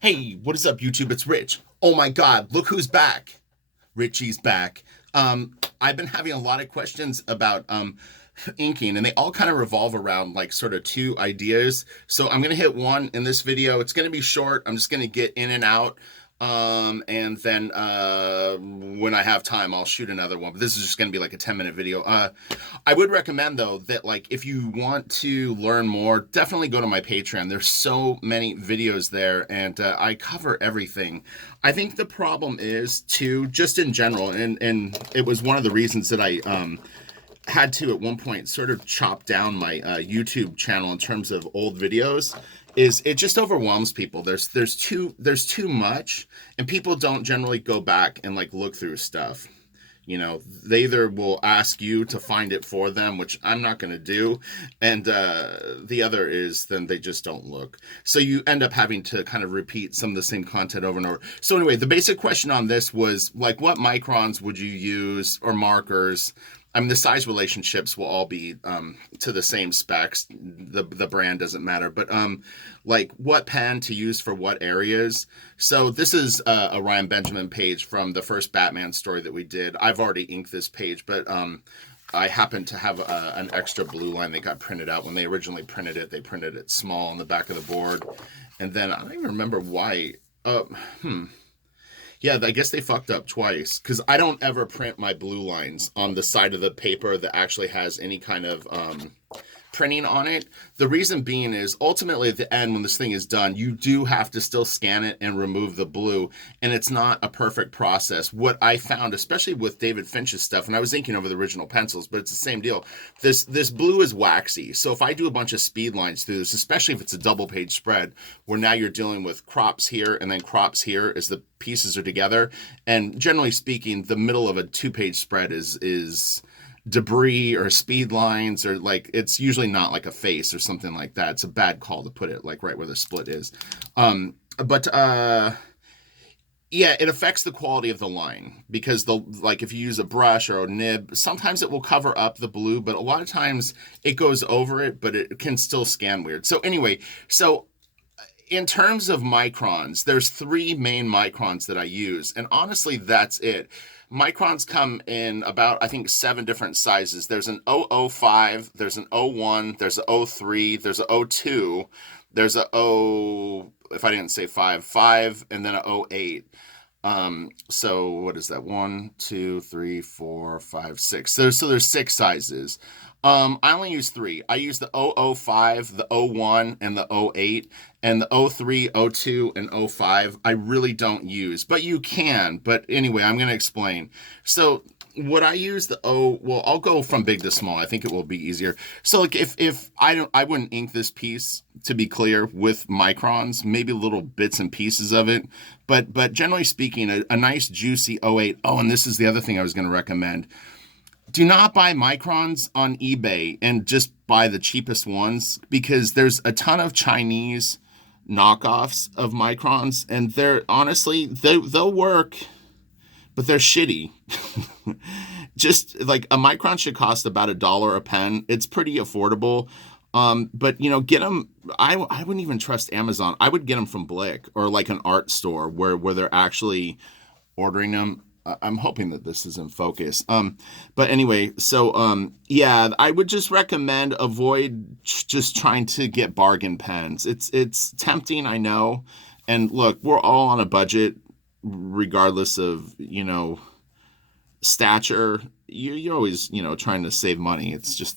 Hey, what is up, YouTube? It's Rich. Oh my God, look who's back. Richie's back. I've been having a lot of questions about inking, and they all kind of revolve around like sort of two ideas. So I'm gonna hit one in this video. It's gonna be short. I'm just gonna get in and out. And then when I have time, I'll shoot another one. But this is just gonna be like a 10-minute video. I would recommend though that like if you want to learn more, definitely go to my Patreon. There's so many videos there, and I cover everything. I think the problem is too, just in general, and it was one of the reasons that I had to at one point sort of chop down my YouTube channel in terms of old videos. Is it just overwhelms people? There's too much, and people don't generally go back and like look through stuff. They either will ask you to find it for them, which I'm not going to do, and the other is then they just don't look. So you end up having to kind of repeat some of the same content over and over. So anyway, the basic question on this was like, what microns would you use or markers? I mean, the size relationships will all be to the same specs. The brand doesn't matter, but like what pen to use for what areas. So this is a Ryan Benjamin page from the first Batman story that we did. I've already inked this page, but I happen to have an extra blue line that got printed out when they originally printed it. They printed it small on the back of the board, and then I don't even remember why. Yeah, I guess they fucked up twice because I don't ever print my blue lines on the side of the paper that actually has any kind of printing on it. The reason being is ultimately at the end, when this thing is done, you do have to still scan it and remove the blue, and it's not a perfect process. What I found, especially with David Finch's stuff, and I was inking over the original pencils, but it's the same deal. This blue is waxy, so if I do a bunch of speed lines through this, especially if it's a double page spread, where now you're dealing with crops here and then crops here as the pieces are together, and generally speaking, the middle of a two-page spread is debris or speed lines, or like it's usually not like a face or something like that. It's a bad call to put it like right where the split is. But yeah, it affects the quality of the line because the like if you use a brush or a nib, sometimes it will cover up the blue, but a lot of times it goes over it, but it can still scan weird. So anyway, so in terms of microns, there's three main microns that I use, and honestly, that's it. Microns come in about, I think, seven different sizes. There's an 005, there's an 01, there's a 03, there's a 02, there's a if I didn't say 5, and then a 08. So what is that? One, two, three, four, five, six. So there's six sizes. I only use three. I use the 005, the 01, and the 08, and the 03, 02, and 05. I really don't use, but you can. But anyway, I'm going to explain. So what I use well, I'll go from big to small. I think it will be easier. So like if I wouldn't ink this piece, to be clear, with microns, maybe little bits and pieces of it, but generally speaking, a nice juicy 08. Oh, and this is the other thing I was going to recommend. Do not buy microns on eBay and just buy the cheapest ones, because there's a ton of Chinese knockoffs of microns, and they're honestly they'll work, but they're shitty. Just like a micron should cost about $1 a pen. It's pretty affordable. But get them. I wouldn't even trust Amazon. I would get them from Blick or like an art store where they're actually ordering them. I'm hoping that this is in focus. But anyway, so yeah, I would just recommend avoid just trying to get bargain pens. It's tempting, I know. And look, we're all on a budget, regardless of stature. You're always trying to save money. It's just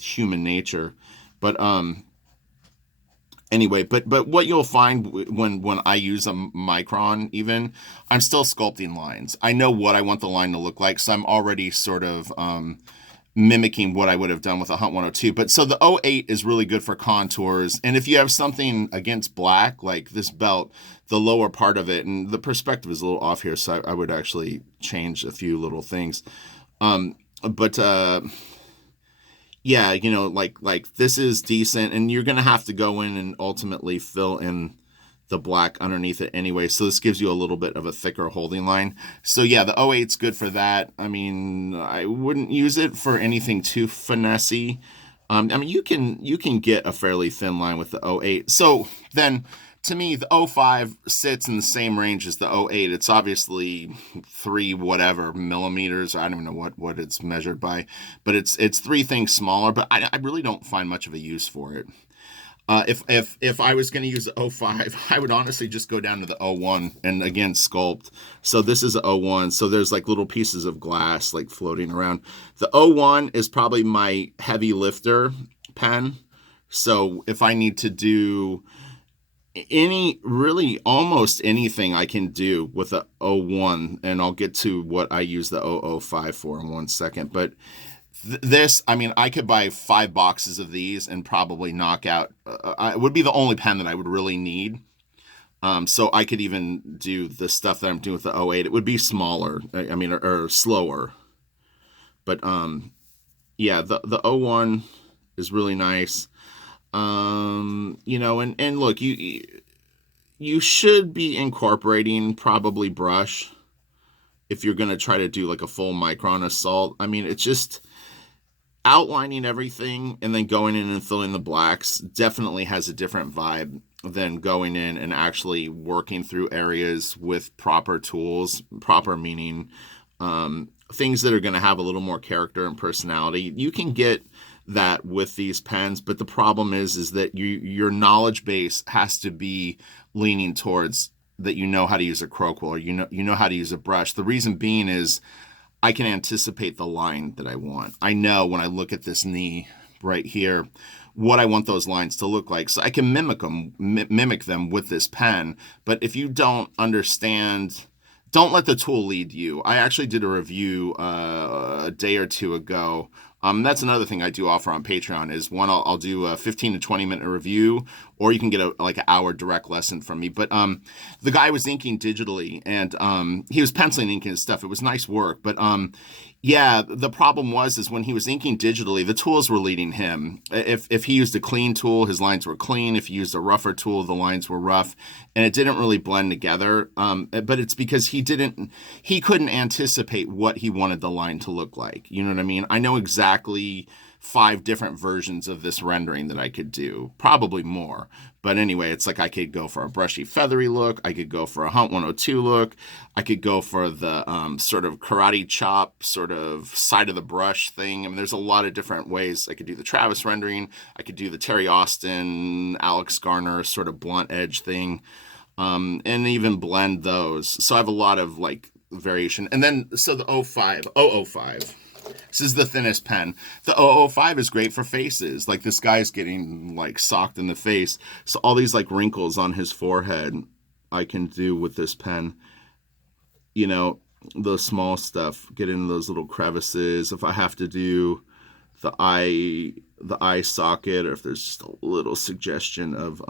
human nature. But anyway, but what you'll find when I use a micron, even, I'm still sculpting lines. I know what I want the line to look like, so I'm already sort of mimicking what I would have done with a Hunt 102. But so the 08 is really good for contours, and if you have something against black, like this belt, the lower part of it, and the perspective is a little off here, so I would actually change a few little things. But yeah, like this is decent, and you're gonna have to go in and ultimately fill in the black underneath it anyway. So this gives you a little bit of a thicker holding line. So yeah, the 08's good for that. I mean, I wouldn't use it for anything too finessey. I mean, you can get a fairly thin line with the 08. So then, to me, the '05 sits in the same range as the '08. It's obviously 3 whatever millimeters. I don't even know what it's measured by, but it's 3 things smaller. But I really don't find much of a use for it. If I was going to use the '05, I would honestly just go down to the '01 and again sculpt. So this is a '01. So there's like little pieces of glass like floating around. The '01 is probably my heavy lifter pen. So if I need to do really almost anything I can do with the '01, and I'll get to what I use the '005 for in one second. But this, I mean, I could buy 5 boxes of these and probably knock out. It would be the only pen that I would really need. So I could even do the stuff that I'm doing with the '08. It would be smaller. I mean, or slower. But yeah, the '01 is really nice. You know, and look, you should be incorporating probably brush if you're going to try to do like a full micron assault. I mean, it's just outlining everything and then going in and filling the blacks definitely has a different vibe than going in and actually working through areas with proper tools. Proper meaning things that are going to have a little more character and personality. You can get that with these pens, but the problem is that your knowledge base has to be leaning towards that you know how to use a Croak wheel, or you know how to use a brush. The reason being is I can anticipate the line that I want. I know when I look at this knee right here what I want those lines to look like, so I can mimic them with this pen. But if you don't understand, don't let the tool lead you. I actually did a review a day or two ago. That's another thing I do offer on Patreon is one, I'll do a 15 to 20 minute review, or you can get like an hour direct lesson from me. But the guy was inking digitally, and he was penciling, inking his stuff. It was nice work. But yeah, the problem is when he was inking digitally, the tools were leading him. If he used a clean tool, his lines were clean. If he used a rougher tool, the lines were rough, and it didn't really blend together. But it's because he couldn't anticipate what he wanted the line to look like. You know what I mean? I know exactly 5 different versions of this rendering that I could do, probably more. But anyway, it's like I could go for a brushy, feathery look. I could go for a Hunt 102 look. I could go for the sort of karate chop, sort of side of the brush thing. I mean, there's a lot of different ways. I could do the Travis rendering. I could do the Terry Austin, Alex Garner sort of blunt edge thing, and even blend those. So I have a lot of like variation. And then, so the '05. This is the thinnest pen. The '005 is great for faces. Like this guy's getting like socked in the face. So all these like wrinkles on his forehead I can do with this pen. You know, the small stuff, get into those little crevices. If I have to do the eye socket, or if there's just a little suggestion of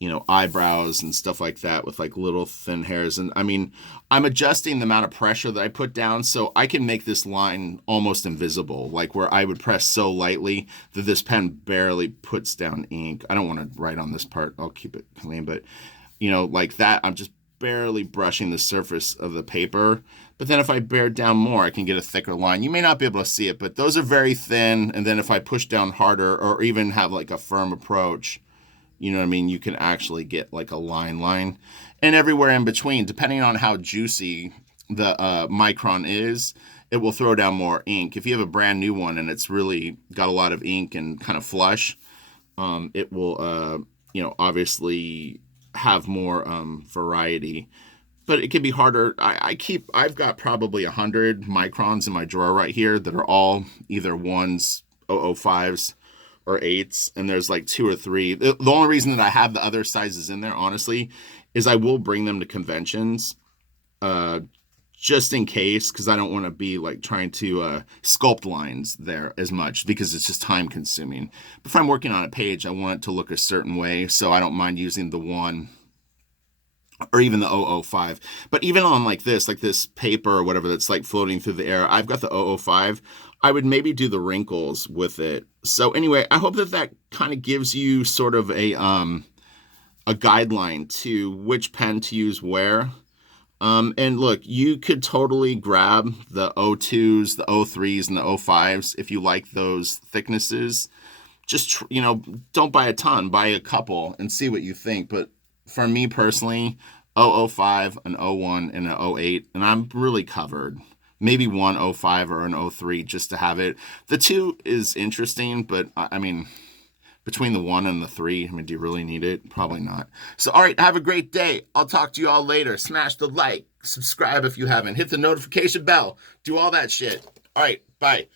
you know, eyebrows and stuff like that with like little thin hairs. And I mean, I'm adjusting the amount of pressure that I put down so I can make this line almost invisible, like where I would press so lightly that this pen barely puts down ink. I don't want to write on this part. I'll keep it clean, but you know, like that, I'm just barely brushing the surface of the paper. But then if I bear down more, I can get a thicker line. You may not be able to see it, but those are very thin. And then if I push down harder, or even have like a firm approach, you know what I mean? You can actually get like a line. And everywhere in between, depending on how juicy the micron is, it will throw down more ink. If you have a brand new one and it's really got a lot of ink and kind of flush, it will, you know, obviously have more variety. But it can be harder. I've got probably 100 microns in my drawer right here that are all either 1s, '05s, or 8s, and there's like 2 or 3. The only reason that I have the other sizes in there, honestly, is I will bring them to conventions just in case, because I don't want to be like trying to sculpt lines there as much, because it's just time consuming. But if I'm working on a page, I want it to look a certain way, so I don't mind using the 1 or even the '005. But even on like this paper or whatever that's like floating through the air, I've got the '005. I would maybe do the wrinkles with it. So anyway, I hope that kind of gives you sort of a guideline to which pen to use where. And look, you could totally grab the '02s, the '03s, and the '05s if you like those thicknesses. just, don't buy a ton, buy a couple and see what you think. But for me personally, 005, an '01, and an '08, and I'm really covered. Maybe one '05 or an '03 just to have it. The 2 is interesting, but I mean, between the 1 and the 3, I mean, do you really need it? Probably not. So, all right, have a great day. I'll talk to you all later. Smash the like, subscribe if you haven't, hit the notification bell, do all that shit. All right, bye.